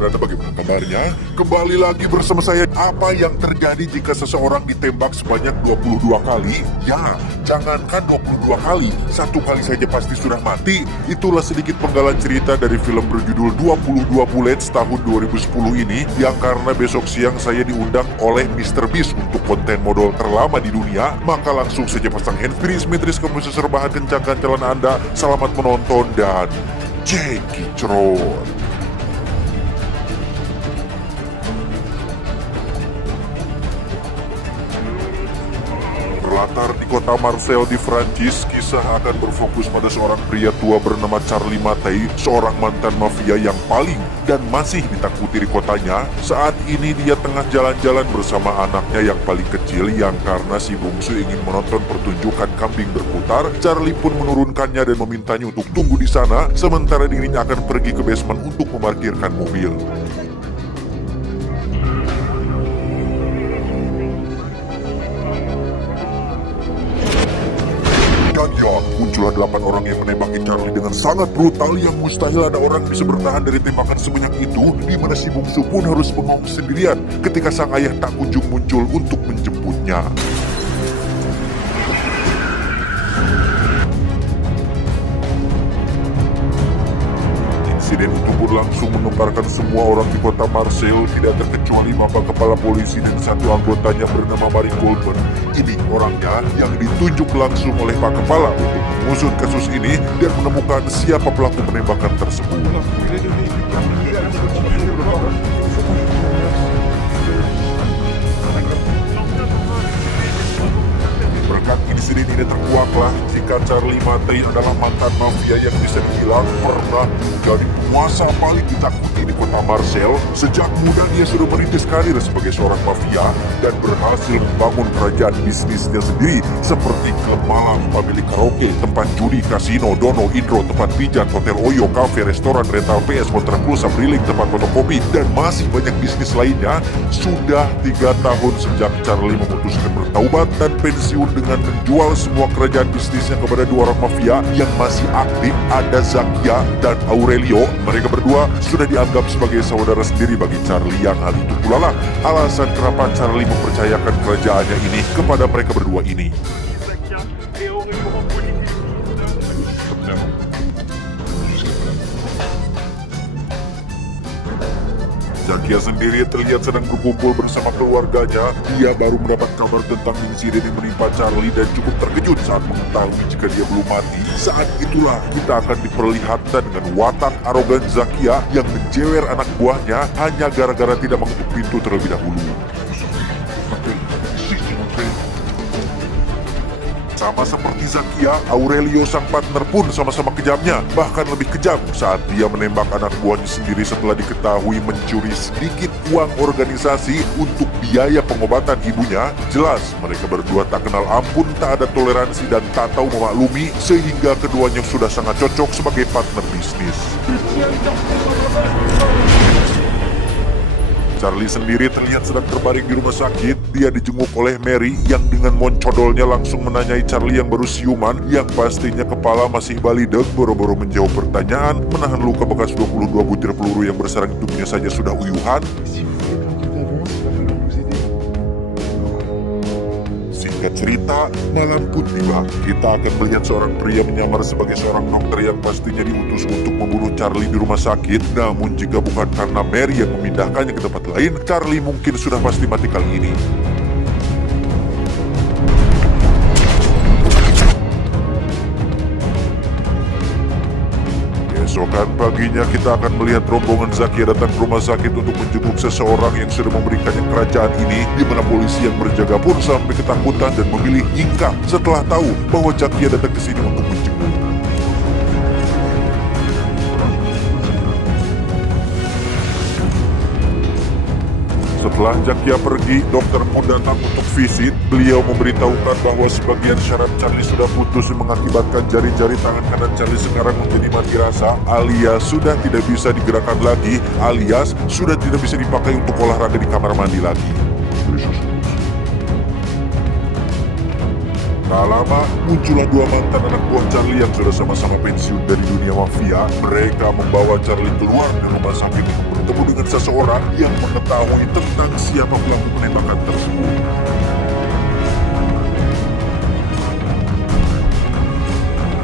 saudara, bagaimana kabarnya? Kembali lagi bersama saya. Apa yang terjadi jika seseorang ditembak sebanyak 22 kali? Ya, jangankan 22 kali, satu kali saja pasti sudah mati. Itulah sedikit penggalan cerita dari film berjudul 22 Bullets tahun 2010 ini, yang karena besok siang saya diundang oleh Mr. Beast untuk konten modal terlama di dunia, maka langsung saja pasang handsfree, simetris, kemudian serbahan, kencangkan celana Anda. Selamat menonton dan cekicrot. Berlatar di kota Marseille di Prancis, kisah akan berfokus pada seorang pria tua bernama Charlie Mattei, seorang mantan mafia yang paling dan masih ditakuti di kotanya. Saat ini dia tengah jalan-jalan bersama anaknya yang paling kecil, yang karena si bungsu ingin menonton pertunjukan kambing berputar, Charlie pun menurunkannya dan memintanya untuk tunggu di sana, sementara dirinya akan pergi ke basement untuk memarkirkan mobil. Muncullah 8 orang yang menembaki Charlie dengan sangat brutal, yang mustahil ada orang bisa bertahan dari tembakan sebanyak itu, di mana si bungsu pun harus bengong sendirian ketika sang ayah tak kunjung muncul untuk menjemputnya. Insiden itu pun langsung menggemparkan semua orang di kota Marseille, tidak terkecuali bapak kepala polisi dan satu anggotanya bernama Marie Colbert. Ini orangnya yang ditunjuk langsung oleh Pak Kepala untuk mengusut kasus ini dan menemukan siapa pelaku penembakan tersebut. Berkat insiden ini terkuaklah jika Charlie Mattei adalah mantan mafia yang bisa dibilang pernah menjadi penguasa paling ditakuti di kota Marseille. Sejak muda dia sudah merintis karir sebagai seorang mafia dan berhasil membangun kerajaan bisnisnya sendiri, seperti klub malam, pemilik karaoke, tempat judi, kasino, dono, hidro, tempat pijat, hotel Oyo, kafe, restoran, rental PS, kontrak pulsa, briling, tempat fotokopi, dan masih banyak bisnis lainnya. Sudah 3 tahun sejak Charlie memutuskan bertaubat dan pensiun dengan menjual semua kerajaan bisnisnya kepada 2 orang mafia yang masih aktif, ada Zakia dan Aurelio. Mereka berdua sudah dianggap sebagai saudara sendiri bagi Charlie, yang hal itu pula lah alasan kenapa Charlie mempercayakan kerajaannya ini kepada mereka berdua ini. Zakia sendiri terlihat sedang berkumpul bersama keluarganya. Dia baru mendapat kabar tentang insiden yang menimpa Charlie dan cukup terkejut saat mengetahui jika dia belum mati. Saat itulah kita akan diperlihatkan dengan watak arogan Zakia yang menjewer anak buahnya hanya gara-gara tidak mengetuk pintu terlebih dahulu. Sama seperti Zakia, Aurelio sang partner pun sama-sama kejamnya, bahkan lebih kejam saat dia menembak anak buahnya sendiri setelah diketahui mencuri sedikit uang organisasi untuk biaya pengobatan ibunya. Jelas mereka berdua tak kenal ampun, tak ada toleransi dan tak tahu memaklumi, sehingga keduanya sudah sangat cocok sebagai partner bisnis. Charlie sendiri terlihat sedang terbaring di rumah sakit. Dia dijenguk oleh Mary yang dengan moncodolnya langsung menanyai Charlie yang baru siuman, yang pastinya kepala masih balideg, boro-boro menjawab pertanyaan, menahan luka bekas 22 butir peluru yang bersarang di tubuhnya saja sudah uyuhan. Singkat cerita, malam pun tiba. Kita akan melihat seorang pria menyamar sebagai seorang dokter yang pastinya diutus untuk membunuh Charlie di rumah sakit. Namun jika bukan karena Mary yang memindahkannya ke tempat lain, Charlie mungkin sudah pasti mati kali ini. Keesokan paginya kita akan melihat rombongan Zakia datang ke rumah sakit untuk menjenguk seseorang yang sudah memberikannya kerajaan ini, di mana polisi yang berjaga pun sampai ketakutan dan memilih nyingkap setelah tahu bahwa Zakia datang ke sini untuk menjenguk. Setelah Zakia pergi, dokter pun datang untuk visit. Beliau memberitahukan bahwa sebagian syaraf Charlie sudah putus, mengakibatkan jari-jari tangan kanan Charlie sekarang menjadi mati rasa, alias sudah tidak bisa digerakkan lagi, alias sudah tidak bisa dipakai untuk olahraga di kamar mandi lagi. Tak lama, muncullah dua mantan anak buah Charlie yang sudah sama-sama pensiun dari dunia mafia. Mereka membawa Charlie keluar dari rumah sakit untuk bertemu dengan seseorang yang mengetahui tentang siapa pelaku penembakan tersebut.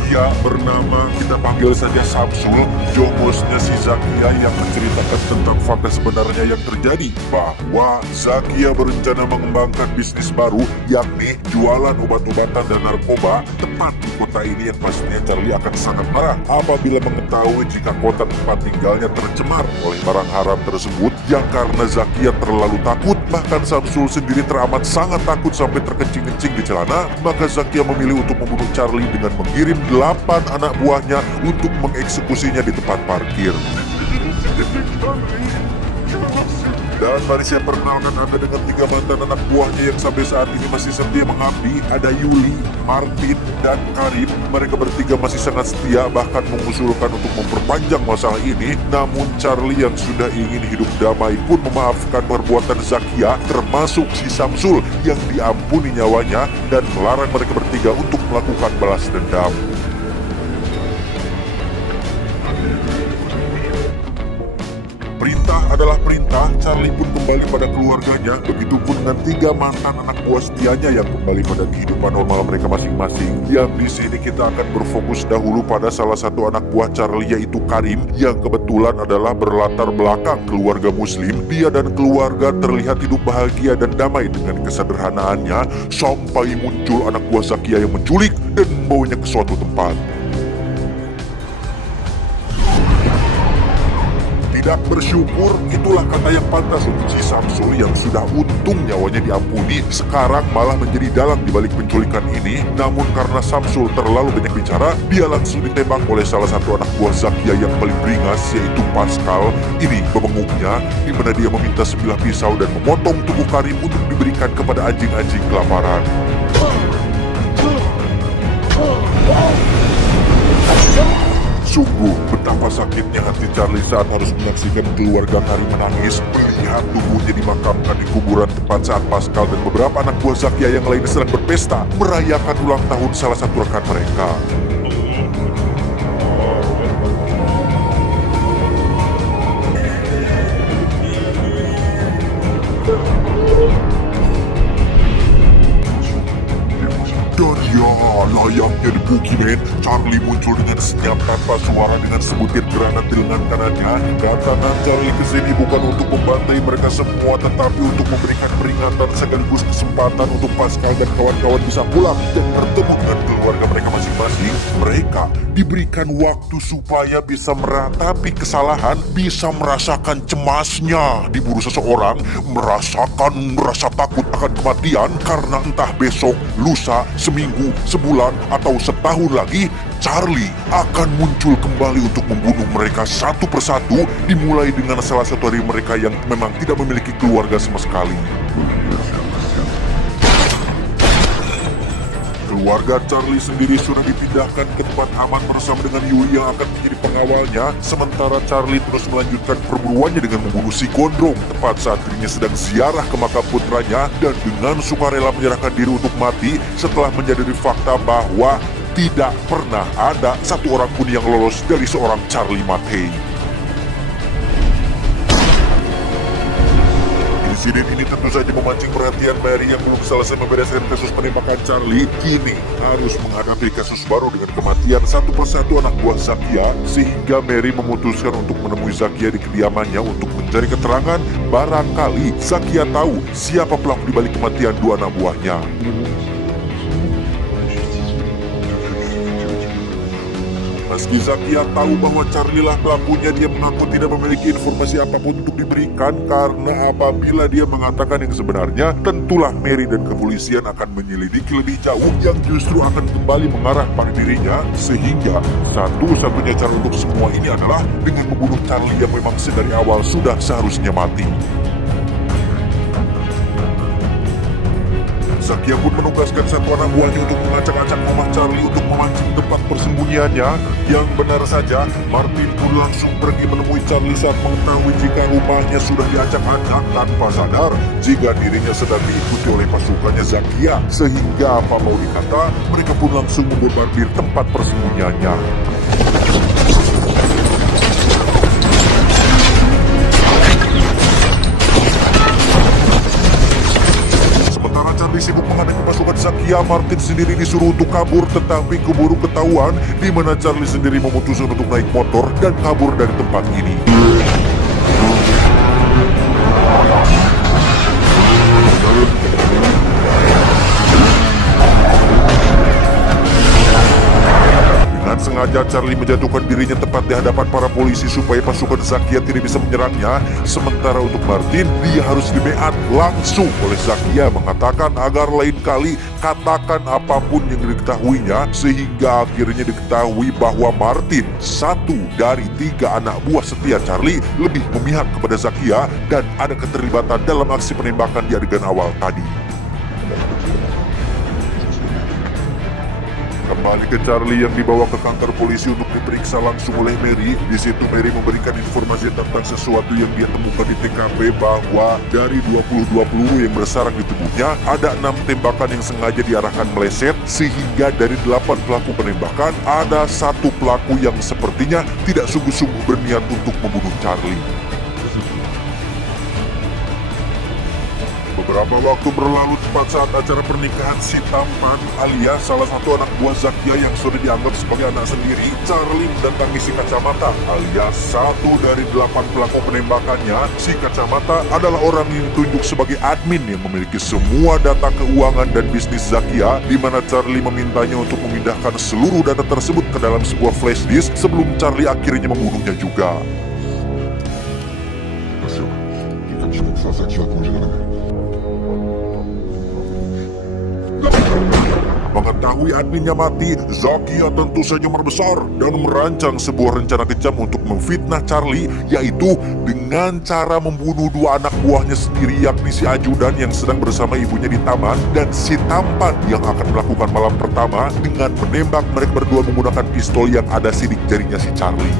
Dia bernama, kita panggil saja Samsul, jogosnya si Zakia yang menceritakan tentang fakta sebenarnya yang terjadi, bahwa Zakia berencana mengembangkan bisnis baru, yakni jualan obat-obatan dan narkoba tepat di kota ini, yang pastinya Charlie akan sangat marah apabila mengetahui jika kota tempat tinggalnya tercemar oleh barang haram tersebut, yang karena Zakia terlalu takut, bahkan Samsul sendiri teramat sangat takut sampai terkencing-kencing di celana, maka Zakia memilih untuk membunuh Charlie dengan mengirim 8 anak buahnya untuk mengeksekusinya di tempat parkir. Dan mari saya perkenalkan Anda dengan 3 mantan anak buahnya yang sampai saat ini masih setia mengabdi. Ada Yuli, Martin, dan Karim. Mereka bertiga masih sangat setia, bahkan mengusulkan untuk memperpanjang masalah ini. Namun Charlie yang sudah ingin hidup damai pun memaafkan perbuatan Zakia, termasuk si Samsul yang diampuni nyawanya, dan melarang mereka bertiga untuk melakukan balas dendam. Perintah adalah perintah. Charlie pun kembali pada keluarganya. Begitupun dengan 3 mantan anak buah setianya yang kembali pada kehidupan normal mereka masing-masing. Yang di sini kita akan berfokus dahulu pada salah satu anak buah Charlie, yaitu Karim, yang kebetulan adalah berlatar belakang keluarga Muslim. Dia dan keluarga terlihat hidup bahagia dan damai dengan kesederhanaannya, sampai muncul anak buah Zakia yang menculik dan membawanya ke suatu tempat. Tidak bersyukur, itulah kata yang pantas untuk si Samsul yang sudah untung nyawanya diampuni, sekarang malah menjadi dalang di balik penculikan ini. Namun karena Samsul terlalu banyak bicara, dia langsung ditembak oleh salah satu anak buah Zakia yang paling beringas, yaitu Pascal. Ini bebenguknya, di mana dia meminta sebilah pisau dan memotong tubuh Karim untuk diberikan kepada anjing-anjing kelaparan. Sungguh betapa sakitnya hati Charlie saat harus menyaksikan keluarga Karim menangis melihat tubuhnya dimakamkan di kuburan tepat saat Pascal dan beberapa anak buah Zakia yang lainnya sedang berpesta merayakan ulang tahun salah satu rekan mereka. Dan ya, layaknya di Boogeyman, Charlie muncul dengan senyap tanpa suara dengan sebutir granat di lengan kanannya. Kedatangan Charlie ke sini bukan untuk membantai mereka semua, tetapi untuk memberikan peringatan sekaligus kesempatan untuk Pascal dan kawan-kawan bisa pulang dan bertemu dengan keluarga mereka masing-masing. Mereka diberikan waktu supaya bisa meratapi kesalahan, bisa merasakan cemasnya diburu seseorang, merasakan rasa takut akan kematian karena entah besok, lusa, seminggu, sebulan, atau setahun lagi, Charlie akan muncul kembali untuk membunuh mereka satu persatu, dimulai dengan salah satu dari mereka yang memang tidak memiliki keluarga sama sekali. Keluarga Charlie sendiri sudah dipindahkan ke tempat aman bersama dengan Yuli yang akan menjadi pengawalnya, sementara Charlie terus melanjutkan perburuannya dengan membunuh si Gondrong tepat saat dirinya sedang ziarah ke makam putranya, dan dengan sukarela menyerahkan diri untuk mati setelah menyadari fakta bahwa tidak pernah ada satu orang pun yang lolos dari seorang Charlie Mattei. Insiden ini tentu saja memancing perhatian Mary yang belum selesai membereskan kasus penembakan Charlie. Kini harus menghadapi kasus baru dengan kematian satu persatu anak buah Zakia, sehingga Mary memutuskan untuk menemui Zakia di kediamannya untuk mencari keterangan. Barangkali Zakia tahu siapa pelaku di balik kematian 2 anak buahnya. Meski Zakia tahu bahwa Charlie lah pelakunya, dia mengaku tidak memiliki informasi apapun untuk diberikan, karena apabila dia mengatakan yang sebenarnya, tentulah Mary dan kepolisian akan menyelidiki lebih jauh yang justru akan kembali mengarah pada dirinya, sehingga satu-satunya cara untuk semua ini adalah dengan membunuh Charlie yang memang sedari awal sudah seharusnya mati. Zakia pun menugaskan satu anak buahnya untuk mengacak-acak Mama Charlie untuk memancing tempat persembunyiannya. Yang benar saja, Martin pun langsung pergi menemui Charlie saat mengetahui jika rumahnya sudah diacak-acak tanpa sadar jika dirinya sedang diikuti oleh pasukannya Zakia. Sehingga apa mau dikata, mereka pun langsung membombardir tempat persembunyiannya. Sementara Charlie sibuk menghadapi pasukan Zakia, Martin sendiri disuruh untuk kabur, tetapi keburu ketahuan di mana Charlie sendiri memutuskan untuk naik motor dan kabur dari tempat ini. Dengan sengaja Charlie menjatuhkan dirinya tepat di hadapan para polisi supaya pasukan Zakia tidak bisa menyerangnya. Sementara untuk Martin, dia harus dibeat langsung oleh Zakia, mengatakan agar lain kali katakan apapun yang diketahuinya, sehingga akhirnya diketahui bahwa Martin, satu dari 3 anak buah setia Charlie, lebih memihak kepada Zakia dan ada keterlibatan dalam aksi penembakan di adegan awal tadi. Kembali ke Charlie yang dibawa ke kantor polisi untuk diperiksa langsung oleh Mary. Di situ Mary memberikan informasi tentang sesuatu yang dia temukan di TKP, bahwa dari 22 peluru yang bersarang di tubuhnya, ada 6 tembakan yang sengaja diarahkan meleset, sehingga dari 8 pelaku penembakan, ada 1 pelaku yang sepertinya tidak sungguh-sungguh berniat untuk membunuh Charlie. Beberapa waktu berlalu tepat saat acara pernikahan si tampan alias salah satu anak buah Zakia yang sudah dianggap sebagai anak sendiri, Charlie mendatangi si kacamata alias 1 dari 8 pelaku penembakannya. Si kacamata adalah orang yang ditunjuk sebagai admin yang memiliki semua data keuangan dan bisnis Zakia, di mana Charlie memintanya untuk memindahkan seluruh data tersebut ke dalam sebuah flash disk sebelum Charlie akhirnya membunuhnya juga. Mengetahui adminnya mati, Zakia tentu saja membesar dan merancang sebuah rencana kejam untuk memfitnah Charlie, yaitu dengan cara membunuh 2 anak buahnya sendiri, yakni si ajudan yang sedang bersama ibunya di taman dan si tampan yang akan melakukan malam pertama dengan menembak mereka berdua menggunakan pistol yang ada sidik jarinya si Charlie.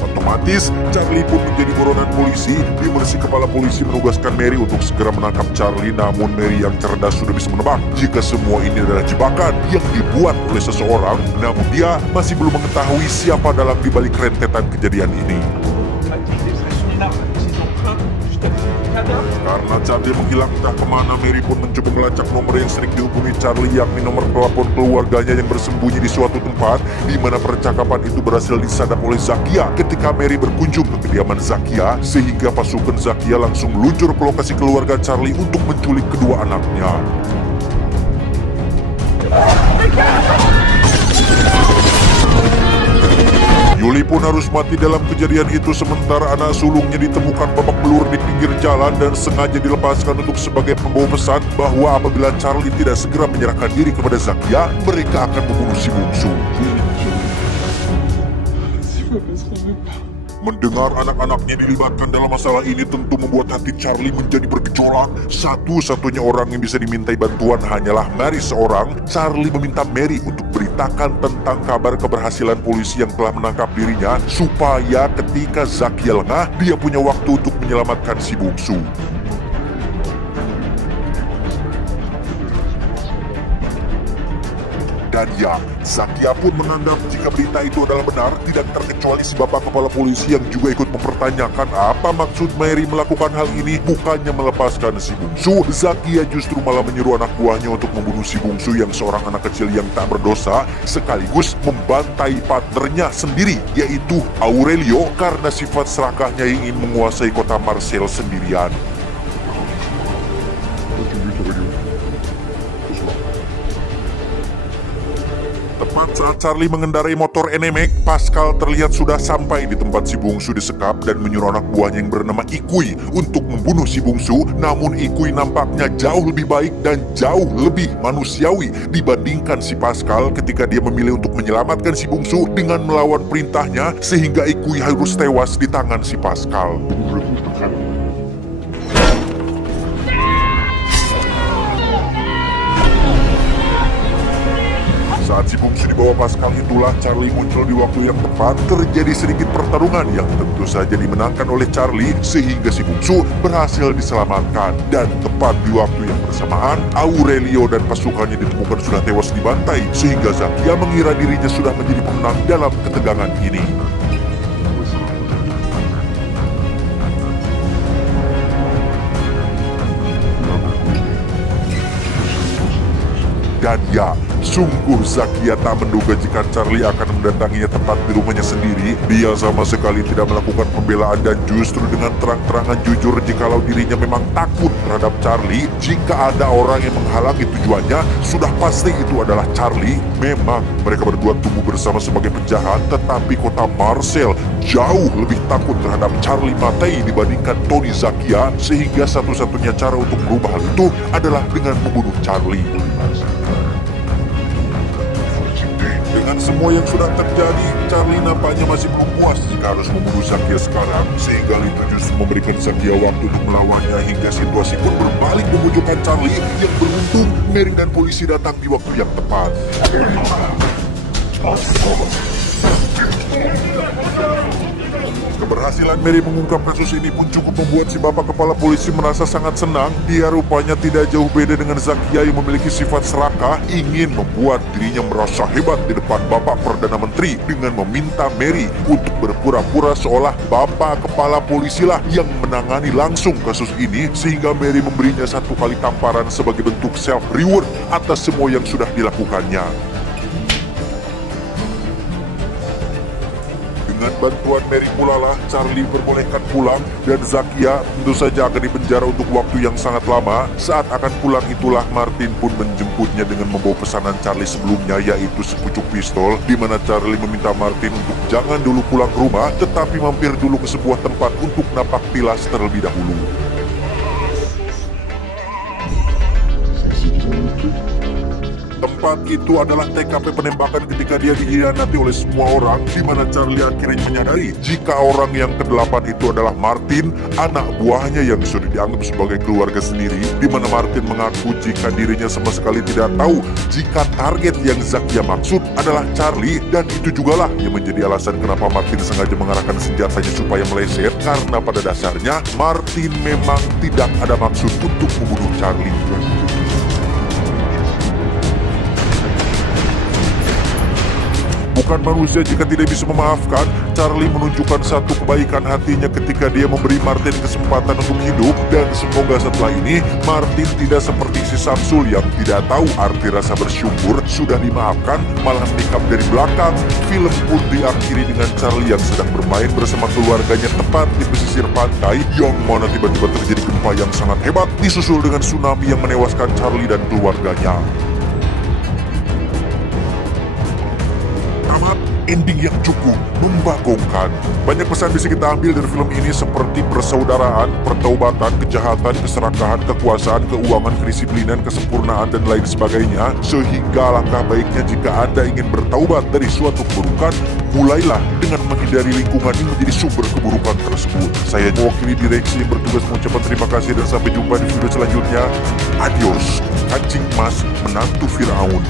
Otomatis, Charlie pun menjadi buronan polisi, di mana si kepala polisi menugaskan Mary untuk segera menangkap Charlie. Namun Mary yang cerdas sudah bisa menebak jika semua ini adalah jebakan yang dibuat oleh seseorang, namun dia masih belum mengetahui siapa dalam dibalik rentetan kejadian ini. Karena Charlie menghilang entah kemana, Mary pun mencoba melacak nomor yang sering dihubungi Charlie, yakni nomor telepon keluarganya yang bersembunyi di suatu tempat, di mana percakapan itu berhasil disadap oleh Zakia ketika Mary berkunjung ke kediaman Zakia, sehingga pasukan Zakia langsung meluncur ke lokasi keluarga Charlie untuk menculik kedua anaknya. Yuli pun harus mati dalam kejadian itu, sementara anak sulungnya ditemukan babak belur di pinggir jalan dan sengaja dilepaskan untuk sebagai pembawa pesan bahwa apabila Charlie tidak segera menyerahkan diri kepada Zakia, mereka akan membunuh si bungsu. Mendengar anak-anaknya dilibatkan dalam masalah ini tentu membuat hati Charlie menjadi bergejolak. Satu-satunya orang yang bisa dimintai bantuan hanyalah Mary seorang. Charlie meminta Mary untuk beritakan tentang kabar keberhasilan polisi yang telah menangkap dirinya, supaya ketika Zakia lengah, dia punya waktu untuk menyelamatkan si bungsu. Dan ya, Zakia pun menganggap jika berita itu adalah benar, tidak terkecuali si bapak kepala polisi yang juga ikut mempertanyakan apa maksud Mary melakukan hal ini. Bukannya melepaskan si bungsu, Zakia justru malah menyuruh anak buahnya untuk membunuh si bungsu yang seorang anak kecil yang tak berdosa, sekaligus membantai partnernya sendiri, yaitu Aurelio, karena sifat serakahnya yang ingin menguasai kota Marseille sendirian. Tepat saat Charlie mengendarai motor NMAX, Pascal terlihat sudah sampai di tempat si bungsu disekap dan menyuruh anak buahnya yang bernama Ikui untuk membunuh si bungsu. Namun Ikui nampaknya jauh lebih baik dan jauh lebih manusiawi dibandingkan si Pascal ketika dia memilih untuk menyelamatkan si bungsu dengan melawan perintahnya, sehingga Ikui harus tewas di tangan si Pascal. Saat si bungsu dibawa Pascal itulah Charlie muncul di waktu yang tepat. Terjadi sedikit pertarungan yang tentu saja dimenangkan oleh Charlie sehingga si bungsu berhasil diselamatkan. Dan tepat di waktu yang bersamaan, Aurelio dan pasukannya ditemukan sudah tewas dibantai sehingga Zakia mengira dirinya sudah menjadi pemenang dalam ketegangan ini. Dan ya, sungguh Zakia tak menduga jika Charlie akan mendatanginya tepat di rumahnya sendiri. Dia sama sekali tidak melakukan pembelaan dan justru dengan terang-terangan jujur jikalau dirinya memang takut terhadap Charlie. Jika ada orang yang menghalangi tujuannya, sudah pasti itu adalah Charlie. Memang mereka berdua tumbuh bersama sebagai penjahat, tetapi kota Marcel jauh lebih takut terhadap Charlie Mattei dibandingkan Tony Zakia, sehingga satu-satunya cara untuk merubah hal itu adalah dengan membunuh Charlie. Dengan semua yang sudah terjadi, Charlie nampaknya masih belum puas jika harus membunuh Zakia sekarang, sehingga itu justru memberikan Zakia waktu untuk melawannya hingga situasi pun berbalik memojokkan Charlie. Yang beruntung, Mary dan polisi datang di waktu yang tepat. Keberhasilan Mary mengungkap kasus ini pun cukup membuat si bapak kepala polisi merasa sangat senang. Dia rupanya tidak jauh beda dengan Zakia yang memiliki sifat serakah, ingin membuat dirinya merasa hebat di depan bapak Perdana Menteri dengan meminta Mary untuk berpura-pura seolah bapak kepala polisi lah yang menangani langsung kasus ini, sehingga Mary memberinya satu kali tamparan sebagai bentuk self-reward atas semua yang sudah dilakukannya. Dengan bantuan Mary pula lah Charlie diperbolehkan pulang dan Zakia tentu saja akan dipenjara untuk waktu yang sangat lama. Saat akan pulang itulah Martin pun menjemputnya dengan membawa pesanan Charlie sebelumnya, yaitu sepucuk pistol, di mana Charlie meminta Martin untuk jangan dulu pulang ke rumah tetapi mampir dulu ke sebuah tempat untuk napak tilas terlebih dahulu. Tempat itu adalah TKP penembakan ketika dia dikhianati oleh semua orang, di mana Charlie akhirnya menyadari jika orang yang ke-8 itu adalah Martin, anak buahnya yang sudah dianggap sebagai keluarga sendiri, di mana Martin mengaku jika dirinya sama sekali tidak tahu jika target yang Zakia maksud adalah Charlie, dan itu jugalah yang menjadi alasan kenapa Martin sengaja mengarahkan senjatanya supaya meleset, karena pada dasarnya Martin memang tidak ada maksud untuk membunuh Charlie. Bukan manusia jika tidak bisa memaafkan, Charlie menunjukkan satu kebaikan hatinya ketika dia memberi Martin kesempatan untuk hidup, dan semoga setelah ini Martin tidak seperti si Samsul yang tidak tahu arti rasa bersyukur, sudah dimaafkan malah menikam dari belakang. Film pun diakhiri dengan Charlie yang sedang bermain bersama keluarganya tepat di pesisir pantai, yang mana tiba-tiba terjadi gempa yang sangat hebat disusul dengan tsunami yang menewaskan Charlie dan keluarganya. Ending yang cukup membagongkan. Banyak pesan bisa kita ambil dari film ini seperti persaudaraan, pertaubatan, kejahatan, keserakahan, kekuasaan, keuangan, kedisiplinan, kesempurnaan, dan lain sebagainya. Sehingga langkah baiknya jika Anda ingin bertaubat dari suatu keburukan, mulailah dengan menghindari lingkungan yang menjadi sumber keburukan tersebut. Saya mewakili direksi yang bertugas mengucapkan terima kasih dan sampai jumpa di video selanjutnya. Adios, kancing emas menantu Firaun.